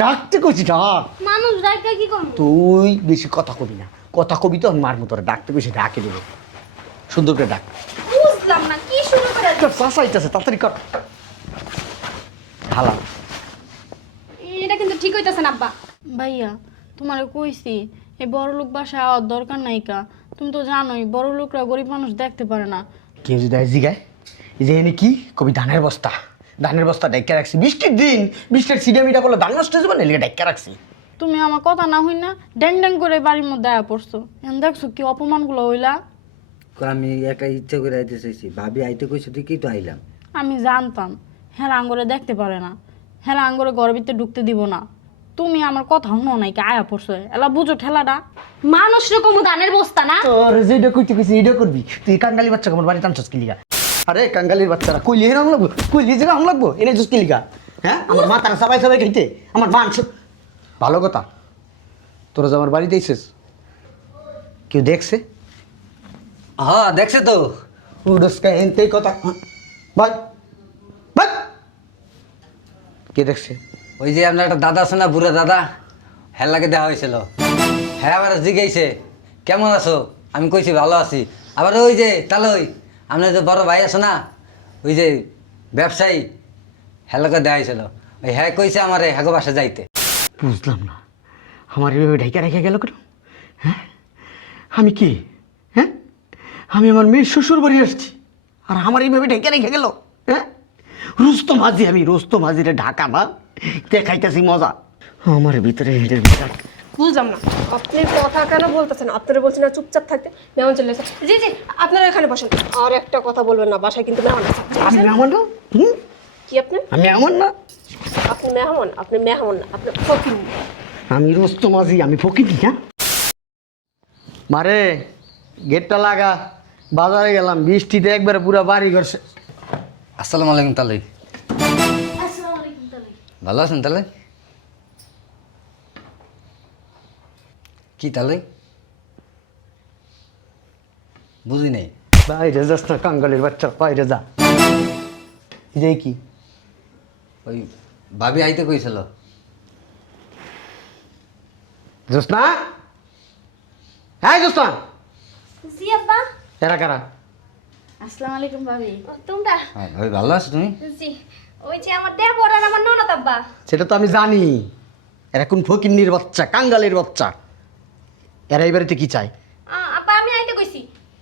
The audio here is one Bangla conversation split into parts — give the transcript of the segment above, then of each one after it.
ডাকতে কইছি ডাক। মানুষ ডাইকা কি করব? তুই বেশি কথা কবি না, কথা কবি তো মার মতো ডাকতে কইছি ডাকে দেবো। সুন্দর করে ডাক। বুঝলাম না কি শুরু করে তোর চাষা আইতাছে, তাড়াতাড়ি কর। হালা এটা কিন্তু ঠিক হইতাছে না আব্বা। ভাইয়া তোমারে কইছি এই বড় লোক বাসায় আওয়ার দরকার নাই কা। তুমি তো জানোই বড় লোকরা গরিব মানুষ দেখতে পারে না। কেউ যদি আইজি গায় এই যে এনে কি কবি ধানের বস্তা, ধানের বস্তা ডাইকা রাখছি। বৃষ্টির দিন, বৃষ্টির সিডামিটা বলে ধান নষ্ট হয়ে যাবে না, এলিগে ডাইকা রাখছি। তুমি আমার কথা না হই না ড্যাং ড্যাং করে বাড়ির মধ্যে আয়া পড়ছো। এখন দেখছো কি অপমানগুলো হইলা। আমি একা ইচ্ছা করে আইতে চাইছি, ভাবি আইতে কইছে ঠিকই তো আইলাম। আমি জানতাম হ্যাঁ আঙ্গরে দেখতে পারে না, হ্যাঁ আঙ্গরে ঘরের ভিতরে ঢুকতে দিব না। তুমি আমার কথা শুনো নাই কি আয়া পড়ছো, এলা বুঝো ঠেলাটা। মানুষ রকম ধানের বস্তা না। তোর যেটা কইতে কইছি এটা করবি। তুই কাঙ্গালি বাচ্চা আমার বাড়িতে আনছস কি লিগা? আরে কাঙ্গালির বাচ্চারা কইলি হেরাম লাগবো, কইলি যে আম লাগবো, এনে জুস কি লিগা? হ্যাঁ আমার মাথার সবাই সবাই খাইতে আমার মাংস। ভালো কথা, তোরা যে আমার বাড়িতে আইছিস কেউ দেখছে? হ্যাঁ দেখছে তো। উডসকা এনতেই কথা ভাই ভাই, কে দেখছে? ওই যে আপনার একটা দাদা আছে না, বুড়া দাদা, হ্যাঁ লাগে দেওয়া হয়েছিল। হ্যাঁ আবার জিজ্ঞাইছে কেমন আছো, আমি কইছি ভালো আছি। আবার ওই যে তাহলে ওই আপনার যে বড় ভাই আছে না, ওই যে ব্যবসায়ী, হ্যাঁ লাগে দেওয়া হয়েছিল। ওই হ্যাঁ কইছে আমার হ্যাঁ বাসা যাইতে। বুঝলাম না, আমার এভাবে ঢাইকা রেখে গেল কেন? হ্যাঁ আমি কি? হ্যাঁ আমি আমার মেয়ের শ্বশুর বাড়ি আসছি আর আমার এইভাবে ঢেকে রেখে গেল। হ্যাঁ রুস্তম হাজি, আমি রুস্তম হাজিরে ঢাকা না দেখাইতেছি মজা আমার ভিতরে এদের বিরাট। বুঝলাম না আপনি কথা কেন বলতেছেন? আপনারা বলছেন না চুপচাপ থাকতে, মেহমান চলে এসেছে। জি জি আপনারা এখানে বসেন, আর একটা কথা বলবেন না, বাসায় কিন্তু মেহমান আছে। আমি মেহমান না? হুম, কি আপনি? আমি এমন না, আপনি মেহমান? আপনি মেহমান না, আপনি ফকির। আমি রুস্তম হাজি, আমি ফকির না। মারে গেটটা লাগা, বাজারে গেলাম বৃষ্টিতে একবারে পুরো বাড়ি ঘর শেষ। আসসালামু আলাইকুম তালে। আসসালামু আলাইকুম তাহলে। ভালো আছেন তালে? কি তালে বুঝি নাই। বাইরে যাস না কাঙ্গালির বাচ্চা, বাইরে যা। এই কি? ওই ভাবি আইতে কইছিল। জোসনা, হ্যাঁ জোসনা, জি আব্বা। এরা কারা? আসসালামু আলাইকুম ভাবি। ও, তোমরা? হ্যাঁ ভাই ভালো আছো তুমি? জি। ওই যে আমার দেবর আর আমার ননদ আব্বা। সেটা তো আমি জানি। এরা কোন ফকিন্নির বাচ্চা, কাঙ্গালের বাচ্চা। এরা এই বাড়িতে কি চায়? আব্বা আমি আইতে কইছি।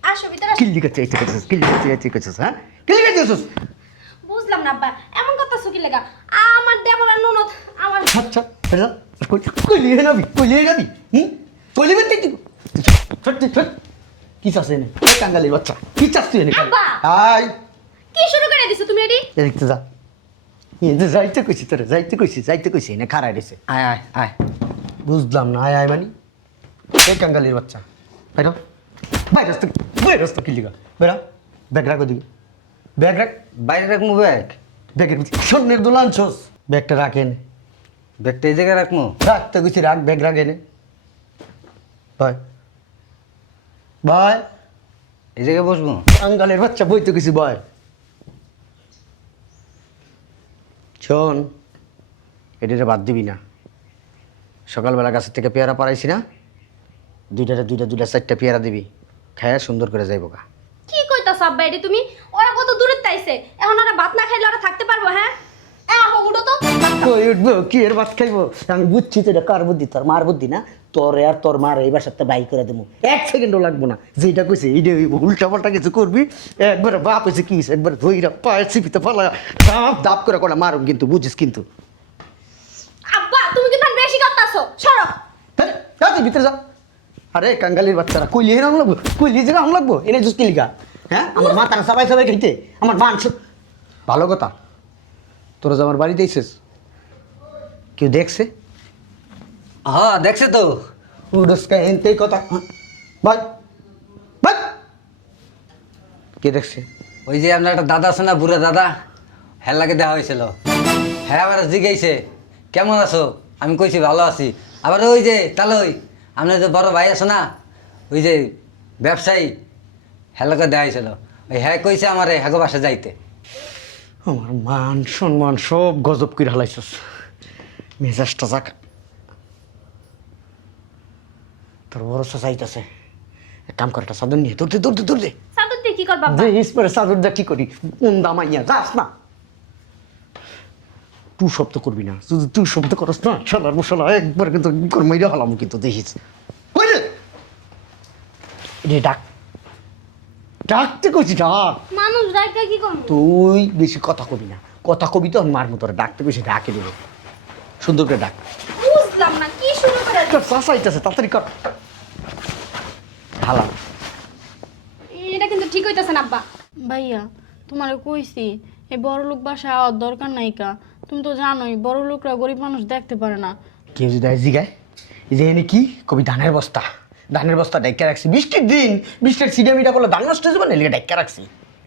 আসো ভিতরে আসো। কিল্লি করছে, এইটা করছিস, কিল্লি করছে, এইটা করছিস, হ্যাঁ কিল্লি করছিস। বুঝলাম না আব্বা, এমন কথা সুকি লাগা। আমার দেবর আর ননদ আমার। আচ্ছা এটা কইলি হে নবি, কইলি হে নবি, হুম কইলি বেতে তুই ছোট ছোট কি চাস এনে? এই কাঙ্গালের বাচ্চা কি চাস তুই এনে? আব্বা! হাই কি শুরু করে দিছো তুমি এডি? এদিকে যা। এই যে যাইতে কইছি তোরে, যাইতে কইছি এনে খাড়াই রইছে। আয় আয় আয়। বুঝলাম না, আয় আয় মানি এই কাঙ্গালির বাচ্চা। বাইরো বাইরে রাস্তা কি লিগা বেরা, ব্যাগ রাখো দিকে, ব্যাগ রাখ। বাইরে রাখবো ব্যাগ? ব্যাগের স্বর্ণের দোলান ছোস, ব্যাগটা রাখেন। ব্যাগটা এই জায়গায় রাখবো? রাখতে গেছি, রাখ, ব্যাগ রাখেন। ভাই ভাই এই জায়গায় বসবো? কাঙ্গালের বাচ্চা বইতে গেছি ভয়। শোন, এটারে বাদ দিবি না। সকালবেলা গাছের থেকে পেয়ারা পাড়াইছি না, দুইটা চারটা পেয়ারা দিবি, খায়া সুন্দর করে যাইব গা। কি কইতাছ আব্বা এডি তুমি? ওরা কত দূরে তাইছে, এখন ওরা ভাত না খাইলে ওরা থাকতে পারবো? হ্যাঁ আহো উঠো তো। কই উঠবো, কি এর ভাত খাইবো? আমি বুঝছি তো এটা কার বুদ্ধি, তোর মার বুদ্ধি না। তোরে আর তোর মার এই বাসাতে বাই করে দেবো, 1 সেকেন্ডও লাগবো না। যেটা কইছে এইটা উল্টা পাল্টা কিছু করবি, একবারে বাপ হয়েছে কি একবার ধইরা পায়ের চিপিতে ফালা দাপ দাপ করে করা মারুম, কিন্তু বুঝিস কিন্তু। আব্বা তুমি কিন্তু বেশি করতাছো, সরো। তুই ভিতরে যা। আরে কাঙ্গালির বাচ্চারা কইলি হেরাম লাগবো, কইলি যে আম লাগবো, এনে জুস কি লিগা? হ্যাঁ আমার মাথার সবাই সবাই খাইতে আমার মাংস। ভালো কথা, তোরা যে আমার বাড়িতে আইছিস কেউ দেখছে? হ্যাঁ দেখছে তো। উডসকা এনতেই কথা ভাই ভাই, কে দেখছে? ওই যে আপনার একটা দাদা আছে না, বুড়া দাদা, হ্যাঁ লাগে দেওয়া হয়েছিল। হ্যাঁ আবার জিজ্ঞাইছে কেমন আছো, আমি কইছি ভালো আছি। আবার ওই যে তাহলে ওই আপনার যে বড় ভাই আছে না, ওই যে ব্যবসায়ী, হ্যাঁ লাগে দেওয়া হয়েছিল। ওই হ্যাঁ কইছে আমার হ্যাঁ বাসা যাইতে। আমার মান সম্মান সব গজব করে হালাইছস। মেজাজটা যাক। তোর বড় চাইতেছে, এক কাম করে একটা চাদর নিয়ে দৌড়তে দৌড়তে দৌড়তে চাদর দিয়ে কি করবা যে ইসপরে চাদর দিয়ে কি করি উন্দা মাইয়া যাস না। তুই শব্দ করবি না, যদি তুই শব্দ করস না শালার মশলা একবার কিন্তু মেরে হলাম কিন্তু দেখিস। বুঝলে রে ডাক, ডাকতে কইছি ডাক। মানুষ ডাইকা কি করব? তুই বেশি কথা কবি না, কথা কবি তো মার মতো ডাকতে বেশি ডাকে দেবে, সুন্দর করে ডাক। বুঝলাম না কি শুরু করে তোর চাচাইতেছে, তাড়াতাড়ি কর। হালা এটা কিন্তু ঠিক হইতাছে না আব্বা। ভাইয়া তোমারে কইছি এই বড় লোক বাসায় আওয়ার দরকার নাই কা। তুমি তো জানোই বড় লোকরা গরিব মানুষ দেখতে পারে না। কেউ যদি জিগায় এই যে এনে কি কবি ধানের বস্তা, ধানের বস্তা ডাইকা রাখছি, বৃষ্টির দিন বৃষ্টির সিডা মিটা করলে ধান নষ্ট হয়ে যাবে না, এলিগে ডাইকা রাখছি।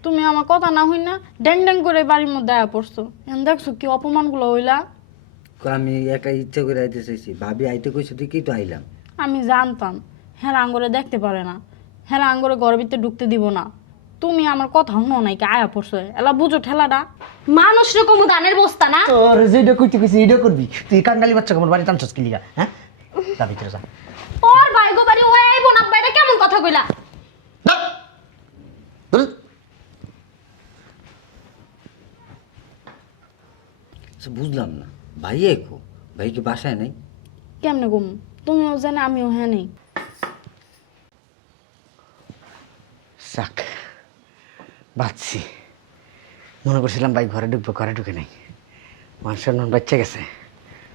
তুমি আমার কথা না হই না ড্যাং ড্যাং করে বাড়ির মধ্যে আয়া পড়ছো। এখন দেখছো কি অপমানগুলো হইলা। আমি একটা ইচ্ছা করে আইতে চাইছি, ভাবি আইতে কইছে তুই কি তো আইলাম। আমি জানতাম হ্যাঁ আঙ্গরে দেখতে পারে না, হ্যাঁ আঙ্গরে ঘরের ভিতরে ঢুকতে দিব না। তুমি আমার কথা শুনো নাই কি আয়া পড়ছো, এলা বুঝো ঠেলাটা। মানুষ রকম ধানের বস্তা না। তোর যেটা কইতে কইছি এটা করবি তুই, কাঙ্গালি বাচ্চা আমার বাড়িতে আনছস কি লিগা? হ্যাঁ যা ভিতরে যা। ওর ভাই গো বাড়ি ওই আইবো না আব্বা, এটা কেমন কথা কইলা? যা। ধুর। আচ্ছা, বুঝলাম না ভাই একো ভাই কি বাসায় নাই? কেমনে ঘুম? তুমিও জানে আমিও হ্যাঁ নেই। যাক বাঁচছি, মনে করছিলাম ভাই ঘরে ঢুকবো, ঘরে ঢুকে নাই। মানুষের নন বাচ্চা গেছে।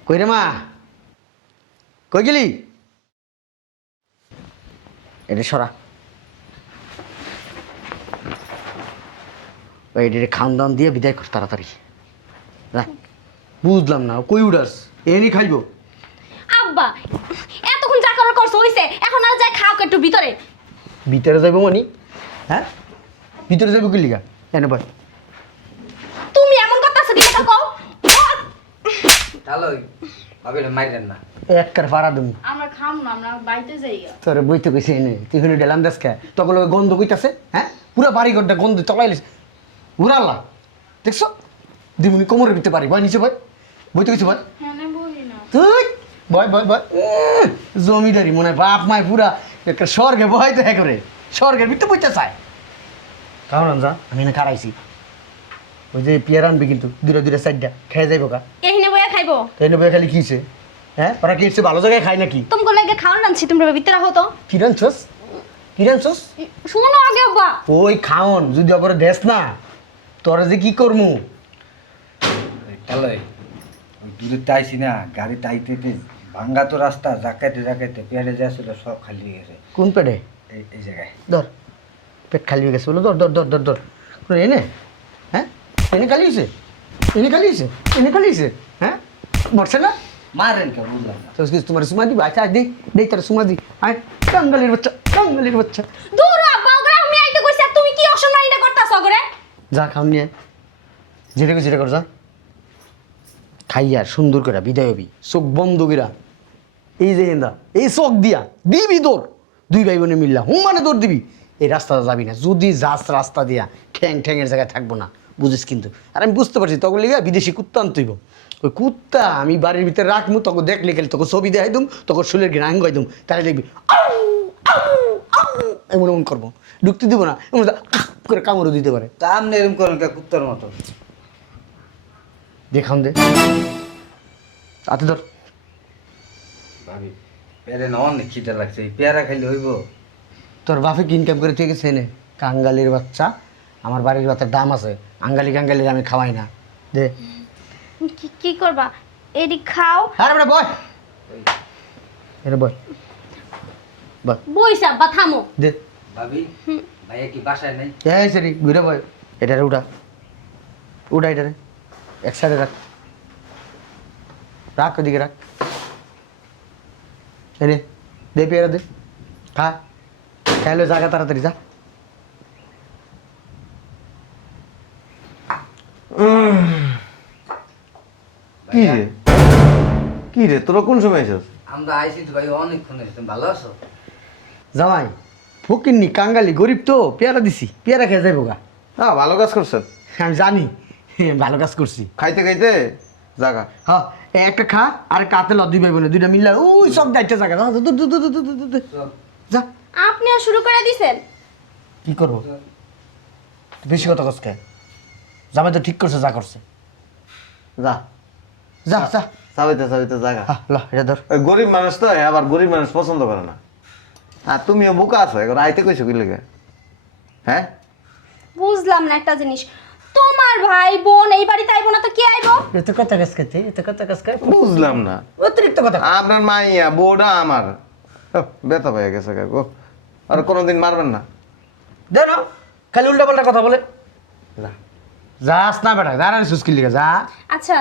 কই রে মা, কই গেলি? এটা সরা, ওই এটা খাওয়ান দাওয়ান দিয়ে বিদায় কর তাড়াতাড়ি। বুঝলাম না কই উড়াস, এনি খাইবো? আব্বা এতক্ষণ যা করার করছো হইছে, এখন আর যাই খাও একটু ভিতরে। ভিতরে যাইবো মানে? হ্যাঁ ভিতরে যাইবো কি লিগা? এনে ভাই তুমি এমন করতেছো কি কথা কও? তাহলে ভাবি মাইলেন না। এক কার ভাড়া দেবো। আমরা খাম না, আমরা বাড়িতে যাই। তোর বইতে কইছে এনে তুই হলে ডেলাম দেশ খায় তখন ওই গন্ধ কইতাছে। হ্যাঁ পুরা বাড়ি ঘরটা গন্ধ চলাইলিস ঘুরাল্লা, দেখছো দিমুনি কোমরের ভিতরে পারি ভয় নিচে ভয় বইতে কইছে ভয় হ্যাঁ বলি না। তুই ভয় ভয় ভয় জমিদারি মনে হয় বাপ মায় পুরা একটা স্বর্গে ভয় তো হ্যাঁ করে স্বর্গের ভিতরে বইতে চায়। কারণ যা আমি না কারাইছি ওই যে পিয়ার আনবি কিন্তু দূরে দূরে সাইডটা খেয়ে যাইব কা এখানে বইয়া খাইবো। ট্রেনে বয়ে খালি কিছে? হ্যাঁ ওরা কি এসে ভালো জায়গায় খায় নাকি? তোমাকে লাগে খাওয়ান রাঁধছি, তোমরা ভিতরে হতো। কি রানছস কি রানছস? শোনো আগে আব্বা। ওই খাওন যদি অপরে দেশ না তোরা যে কি করমু? তাহলে ওই দূরে তাইছি না, গাড়ি তাইতে ভাঙ্গা তো রাস্তা, জাকাইতে জাকাইতে পেয়ারে যা ছিল সব খালি হয়ে গেছে। কোন পেটে? এই জায়গায় ধর পেট খালি হয়ে গেছে বলে ধর ধর ধর ধর ধর এনে। হ্যাঁ এনে খালি হয়েছে, এনে খালি হয়েছে, এনে খালি হয়েছে। হ্যাঁ মরছে না? মারেন কেন বুঝলাম না। তো তোমার সুমা দিবি? আচ্ছা দেখ দেখ তোর সুমা দি। আয় কাঙ্গালির বাচ্চা, কাঙ্গালির বাচ্চা। দূর আব্বা, ওগরে আমি আইতে কইছি আর তুমি কি অসম্মানিটা করতাছ ওগরে? যা খাওন নিয়ে যেটা কর যেটা কর যা। খাইয়া সুন্দর করে বিদায় হবি, চোখ বন্ধ কইরা। এই যে হেন্দা এই চোখ দিয়া দিবি দৌড়, দুই ভাই বোনে মিললা হুম মানে দৌড় দিবি। এই রাস্তাটা যাবি না, যদি যাস রাস্তা দিয়া ঠ্যাং ঠ্যাংয়ের জায়গায় থাকবো না, বুঝিস কিন্তু। আর আমি বুঝতে পারছি তখন লিগা বিদেশি কুত্তা আনতেইব। ওই কুত্তা আমি বাড়ির ভিতরে রাখবো, তখন দেখলে গেলে তোকে ছবি দেখাই দুম, তখন শুলের ঘিরে আঙ্গাই দুম, তাহলে দেখবি এমন এমন করবো, ঢুকতে দিব না, এমন করে কামড়ও দিতে পারে। তা আপনি এরকম করেন কে কুত্তার মতো? দেখান দে হাতে ধর। ভাবি পেয়ারে না অনেক খিদে লাগছে, এই পেয়ারা খাইলে হইব? তোর বাপে কি ইনকাম করে থেকে এনে? কাঙ্গালির বাচ্চা, আমার বাড়ির বাচ্চার দাম আছে, আঙ্গালি কাঙ্গালির আমি খাওয়াই না। দে কি করবা? এডি খাও। আরে বেটা বয়, এরে বয় বয় বইছে আব্বা, থামো। দে। ভাবি ভাইয়া কি বাসায় নাই? এই সরি ঘুরে বয়, এটারে উঠা উঠা, এটারে এক সাইডে রাখ, রাখ ওদিকে রাখ। এনে দে পেয়ারা দে, খা খাইলে জায়গা তাড়াতাড়ি যা। কি রে কি রে তোরা কোন সময় এসেছ? আমরা আইসি তো ভাই অনেকক্ষণ হয়েছে, ভালো আছো? জামাই ফকিন্নি কাঙ্গালি গরিব তো পেয়ারা দিছি, পেয়ারা খেয়ে যাইব গা। হ্যাঁ ভালো কাজ করছেন, আমি জানি ভালো কাজ করছি। খাইতে খাইতে জাগা। হ্যাঁ একটা খা আর কাতে ল দুই ভাই বোনে দুইটা মিললে ওই সব দায়িত্ব জায়গা যা আপনি আর শুরু করে দিছেন। কি করবো বেশি কথা কসকে জামাই তো ঠিক করছে যা করছে যা যা যা চাবিতে জায়গা হ্যাঁ ল এটা ধর ওই গরিব মানুষ তো আবার গরিব মানুষ পছন্দ করে না। আর তুমিও বোকা আছো এখন আইতে কইছো কি লেগে? হ্যাঁ বুঝলাম না একটা জিনিস, তোমার ভাই বোন এই বাড়িতে আইবো না তো কে আইবো? এত কথা কাজকে এত কথা কাজকে বুঝলাম না। অতিরিক্ত কথা আপনার মাইয়া বউটা আমার ব্যথা পেয়ে গেছে গো। আর কোনোদিন মারবেন না। দেন খালি উল্টা পাল্টা কথা বলে যা যাস না বেটা দাঁড়ানি সুস্কিল লিখে যা আচ্ছা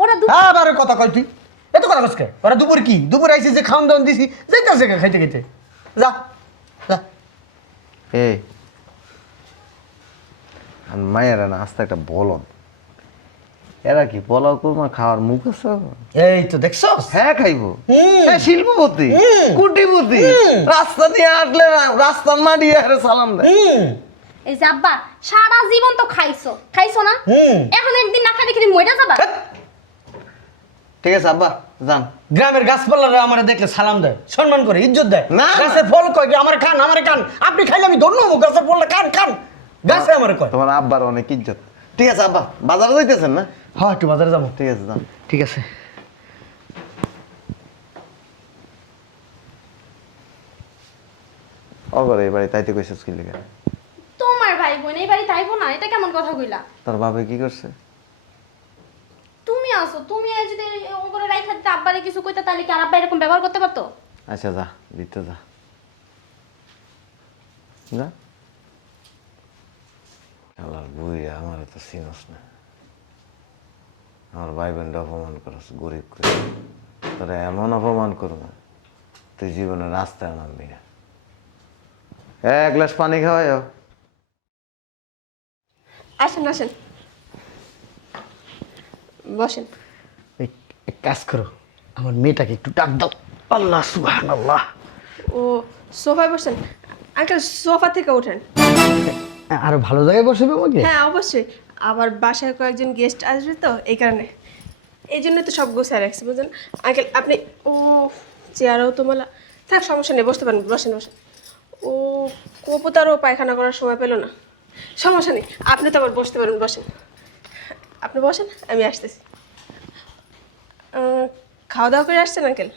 ওরা হ্যাঁ বারে কথা কই তুই এত কথা কাজকে ওরা দুপুর কি দুপুর আইসি যে খাওয়ান দাওয়ান দিছি যাইতাছে খাইতে খাইতে যা যা এই আর মায়েরা না আস্তে একটা বলদ, এরা কি পোলাও কুরমা খাওয়ার মুখ আছে? এই তো দেখছস হ্যাঁ খাইবো। হুম। হ্যাঁ শিল্পপতি কুটিপতি রাস্তা দিয়ে হাঁটলে না রাস্তার মাটি আরে সালাম দেয়। এই যে আব্বা সারা জীবন তো খাইছো না? এখন একদিন না খাইলে কি তুমি মইরা যাবা? ঠিক আছে আব্বা যান। গ্রামের গাছপালারা আমার দেখলে সালাম দেয় সম্মান করে ইজ্জত দেয় না। গাছের ফল কয় কি আমার খান আপনি খাইলে আমি ধন্য হবো গাছের ফলটা খান গাছে আমার কয় তোমার আব্বার অনেক ইজ্জত। ঠিক আছে আব্বা বাজারে যাইতেছেন না? হ্যাঁ একটু বাজারে যাবো ঠিক আছে যান। ঠিক আছে অগরে এবারে তাইতে কইছিস কি লেগে? তোমার ভাই বোন এই বাড়িতে আইবো না, এটা কেমন কথা কইলা? তোর বাবা কি করছে? তুমি আসো, তুমি যদি ওগরে রাইখা দিতে আব্বারে কিছু কইতা তাহলে কি আর আব্বা এরকম ব্যবহার করতে পারতো? আচ্ছা যা দিতে যা যা। আল্লাহর বুড়ি আমার তো চিনস না, আমার ভাই বোনটা অপমান করস গরিব করে, তোরা এমন অপমান করব তুই জীবনে রাস্তায় নামবি না। এক গ্লাস পানি খাওয়াই। আসেন আসেন বসেন। এক কাজ করো আমার মেয়েটাকে একটু ডাক দাও। আল্লাহ সুবহানাল্লাহ। ও সোফায় বসেন আঙ্কেল, সোফা থেকে ওঠেন। আরো ভালো জায়গায় বসবে আমাকে? হ্যাঁ অবশ্যই, আবার বাসায় কয়েকজন গেস্ট আসবে তো এই কারণে, এই জন্য তো সব গোছায় রাখছি বুঝলেন আঙ্কেল। আপনি ও চেয়ারও তো মেলা থাক, সমস্যা নেই, বসতে পারেন, বসেন বসেন। ও কপুতারও পায়খানা করার সময় পেল না, সমস্যা নেই, আপনি তো আবার বসতে পারেন, বসেন। আপনি বসেন, আমি আসতেছি। খাওয়া দাওয়া করে আসছেন আঙ্কেল?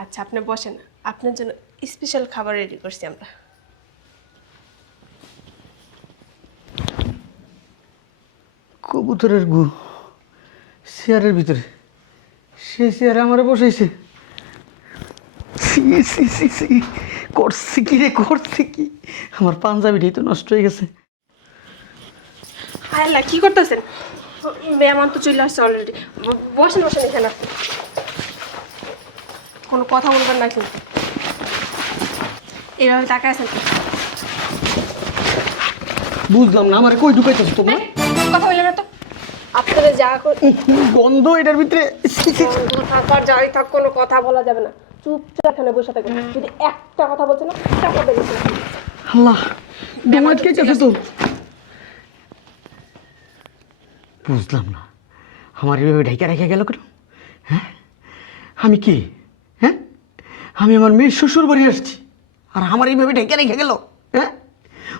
আচ্ছা আপনি বসেন, আপনার জন্য স্পেশাল খাবার রেডি করছি আমরা। কবুতরের গু চেয়ারের ভিতরে, সে চেয়ারে আমার বসাইছে। করছে কি রে করছে কি, আমার পাঞ্জাবিটাই তো নষ্ট হয়ে গেছে। আল্লাহ কি করতেছেন? মেহমান তো চলে আসছে অলরেডি, বসেন বসেন এখানে। আপনি কোনো কথা বলবেন না কিন্তু, এইভাবে তাকায় আছেন। বুঝলাম না আমার কই ঢুকাইতেছ তোমরা? কথা বললেন না তো, আপনারা যা গন্ধ এটার ভিতরে। থাকার যাই থাক, কোনো কথা বলা যাবে না, চুপচাপ এখানে বসে থাকবেন। যদি একটা কথা বলছেন না টাকা দেখেছেন। আল্লাহ ডোমাট কে গেছে তো। বুঝলাম না আমার এভাবে ঢাকা রেখে গেল কেন? হ্যাঁ আমি কি? হ্যাঁ আমি আমার মেয়ের শ্বশুর বাড়ি আসছি আর আমার এইভাবে ঢেকে রেখে গেল। হ্যাঁ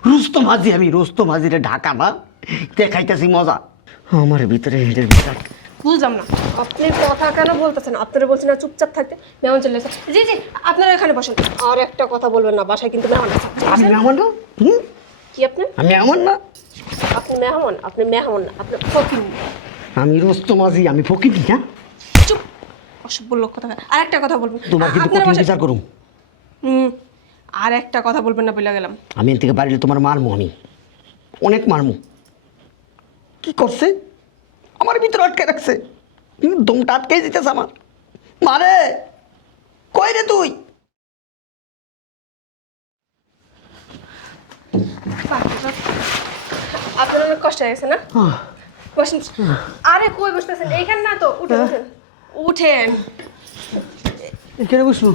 রুস্তম হাজি, আমি রুস্তম হাজিরে ঢাকা বা দেখাইতেছি মজা আমার ভিতরে হেঁটের ভিতরে। বুঝলাম না আপনি কথা কেন বলতেছেন? আপনারা বলছেন না চুপচাপ থাকতে, মেহমান চলে এসেছে। জি জি আপনারা এখানে বসেন, আর একটা কথা বলবেন না, বাসায় কিন্তু মেহমান আছে। আমি মেহমান না? কি আপনি? আমি মেহমান না? আপনি মেহমান, আপনি মেহমান না, আপনি ফকির। আমি রুস্তম হাজি, আমি ফকির না? চুপ, অসভ্য লোক কথা। আর একটা কথা বলবেন, তোমার কিন্তু আপনারা কঠিন বসেন। বিচার করুম। আর একটা কথা বলবেন না বলে গেলাম। আমি এর থেকে বাড়িলে তোমার মারমু, আমি অনেক মারমু। কি করছে আমার ভিতরে আটকে রাখছে, দমটা আটকে দিতেছে আমার। মারে কই রে তুই? আপনার অনেক কষ্ট হয়ে গেছে না? বসেন। আরে কই বসতেছেন? এইখানে না তো, উঠেন উঠেন উঠেন। এখানে বসবো?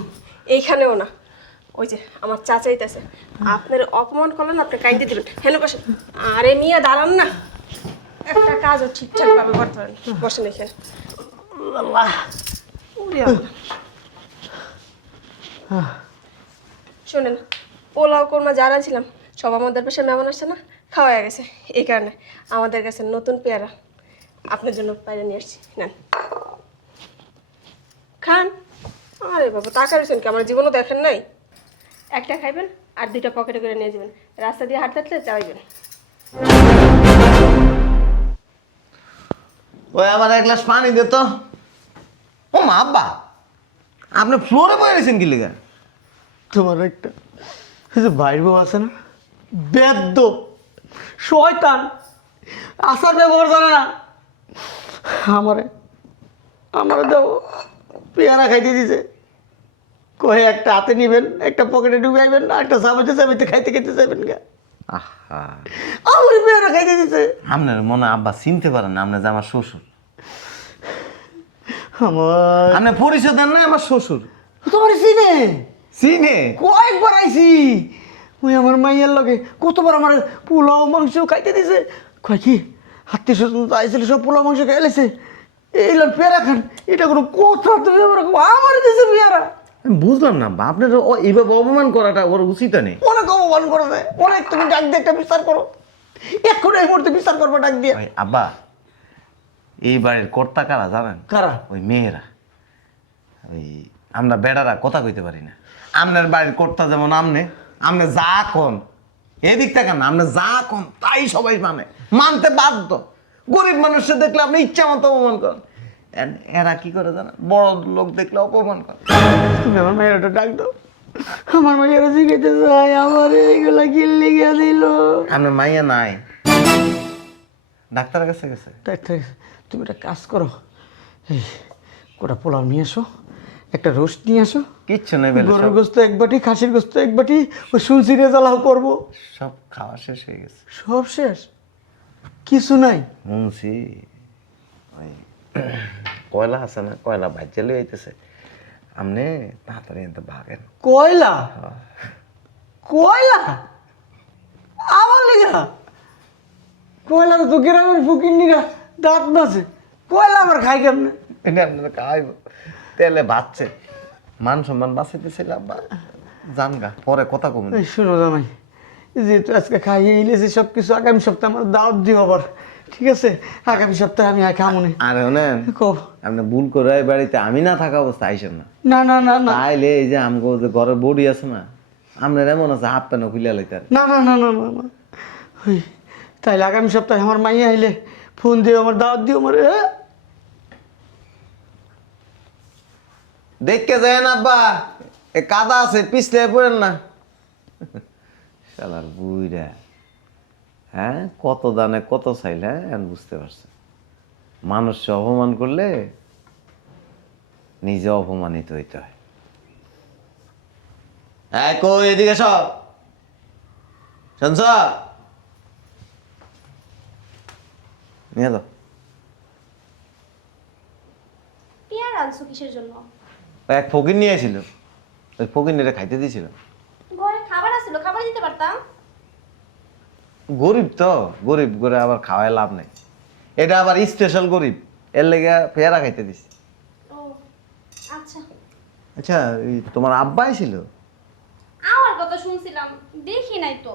এইখানেও না, ওই যে আমার চাচাইতেছে, আপনার অপমান করলেন, আপনি কাইন্দে দিবেন। হেন বসেন। আরে মিয়া দাঁড়ান না, একটা কাজও ঠিকঠাক ভাবে করতে পারেন। বসেন এখানে। আল্লাহ উড়ে আল্লাহ। শোনেন, পোলাও কোরমা যারা ছিলাম সব আমাদের পাশে মেমন আসছে না, খাওয়া হয়ে গেছে। এই কারণে আমাদের কাছে নতুন পেয়ারা আপনার জন্য বাইরে নিয়ে আসছি, নেন খান। আরে বাবা, টাকা রয়েছেন কি, আমার জীবনও দেখেন নাই। একটা খাইবেন আর 2টা পকেটে করে নিয়ে যাবেন, রাস্তা দিয়ে হাঁটতে হাঁটলে চালাইবেন। ওই আমার 1 গ্লাস পানি দে তো। ও মা, আব্বা আপনি ফ্লোরে বয়ে রয়েছেন কি লিগা? তোমার একটা ওই যে ভাইয়ের বউ আছে না, বেদ্য শয়তান, আসার ব্যবহার জানে না। আমারে আমারে দাও পেয়ারা খাইতে দিছে, কয়ে একটা হাতে নিবেন, একটা পকেটে ঢুকাইবেন, আর একটা চাবিতে চাবিতে খাইতে খাইতে যাবেন গা। আহা, আমার পেয়ারা খাইতে দিছে। আপনার মনে হয় আব্বা চিনতে পারেন না, আপনার যে আমার শ্বশুর। আমার আপনি পরিচয় দেন না আমার শ্বশুর? তোমার চিনে চিনে? কয়েকবার আইছি, ওই আমার মাইয়ার লগে কতবার আমার পোলাও মাংস খাইতে দিছে। কয় কি আত্মীয় স্বজন আইছিল, সব পোলাও মাংস খাইলেছে, এইগুলো পেয়ারা খান। এটা কোনো কথা, তুমি আমার দিছে পেয়ারা। আমি বুঝলাম না আব্বা, আপনার এইভাবে অপমান করাটা ওর উচিত নেই। অনেক অপমান করেছে, অনেক। তুমি ডাক দিয়ে একটা বিচার করো, এখন এই মুহূর্তে বিচার করবো ডাক দিয়ে। ওই আব্বা, এই বাড়ির কর্তা কারা জানেন? কারা? ওই মেয়েরা। ওই আমরা বেড়ারা কথা কইতে পারি না। আপনার বাড়ির কর্তা যেমন আমনে যা কন, এদিক থেকে না, আপনি যা কন তাই সবাই মানতে বাধ্য। গরিব মানুষের দেখলে আপনি ইচ্ছা মতো অপমান করেন। এরা কি করে জানেন? বড় লোক দেখলে অপমান করে। তুমি আমার মায়েরটা ডাক দাও, আমার মায়েরা শিখাইতে চাই, আমার এইগুলা কিনলে গিয়ে দিল। আপনার মাইয়া নাই, ডাক্তারের কাছে গেছে। তুমি একটা কাজ করো, এই কোটা পোলাও নিয়ে আসো, একটা রোস্ট নিয়ে আসো, কিচ্ছু নেই বেলে, গরুর গোস্ত 1 বাটি, খাসির গোস্ত 1 বাটি, ওই সুলসি রেজালাও করবো। সব খাওয়া শেষ হয়ে গেছে। সব শেষ, কিছু নাই। মুন্সি ওই কয়লা আছে না, কয়লা ভাজ্যা লই আইতেছে, আপনি তাড়াতাড়ি এনতে ভাগেন। কয়লা? কয়লা আমার লিগা? কয়লা তো গ্রামের ফকিন্নিরা দাঁত নাচে, কয়লা আমার খাই কেমনে? এটা আপনারা খাইব, তেলে বাঁচছে, মান সম্মান বাঁচাইতেছিল আব্বা। জানগা পরে কথা কমে। এই শোনো জামাই, যেহেতু আজকে খাইয়ে ইলেছি সব কিছু, আগামী সপ্তাহে আমার দাওয়াত দিও আবার, ঠিক আছে? আগামী সপ্তাহে আমি খামুনি। আরে শোনেন, কব আপনি ভুল করে এই বাড়িতে আমি না থাকা অবস্থা আইসেন না। না না না না তাইলে এই যে আমগো যে ঘরের বডি আছে না, আপনার এমন আছে হাফ প্যান্ট খুলে লাইতার। না না না না না না ওই তাইলে আগামী সপ্তাহে আমার মাইয়া আইলে ফোন দিও, আমার দাওয়াত দিও আমার। দেখকে যায় না আব্বা, এ কাদা আছে, পিছলে পড়েন না। শালার বুইরা, হ্যাঁ কত দানে কত চাইল, হ্যাঁ আমি বুঝতে পারছি। মানুষকে অপমান করলে নিজে অপমানিত হইতে হয়। কই এদিকে সব শুনছ, নিয়ে যাও। পেয়ারা আনছো কিসের জন্য? এক ফকির নিয়ে আসছিল, ওই ফকির নিয়ে খাইতে দিয়েছিল। ঘরে খাবার আছিল, খাবার দিতে পারতাম। গরিব তো, গরিব করে আবার খাওয়ায় লাভ নেই। এটা আবার স্পেশাল গরিব, এর লেগে পেয়ারা খাইতে দিছি। ও আচ্ছা, আচ্ছা এই তোমার আব্বাই ছিল? আমার কথা শুনছিলাম, দেখি নাই তো।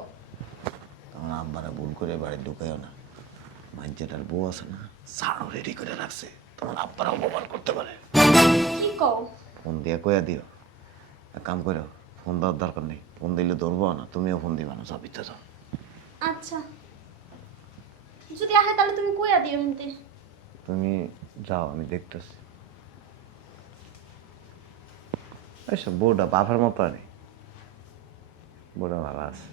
তোমার আব্বারা ভুল করে বাড়ি ঢুকাইও না, মাঞ্জেটার বউ আছে না, সারও রেডি করে রাখছে, তোমার আব্বারা অপমান করতে পারে। কি কও? ফোন দিয়ে কইয়া দিও। এক কাম করো, ফোন দেওয়ার দরকার নেই, ফোন দিলে ধরবো না, তুমিও ফোন দিবা না, সব ইচ্ছা যাও। আচ্ছা, যদি আহে তাহলে তুমি কইয়া দিও হিনতে। তুমি যাও, আমি দেখতেছি। এসব বউটা বাবার মতো আরে, বউটা ভালো আছে।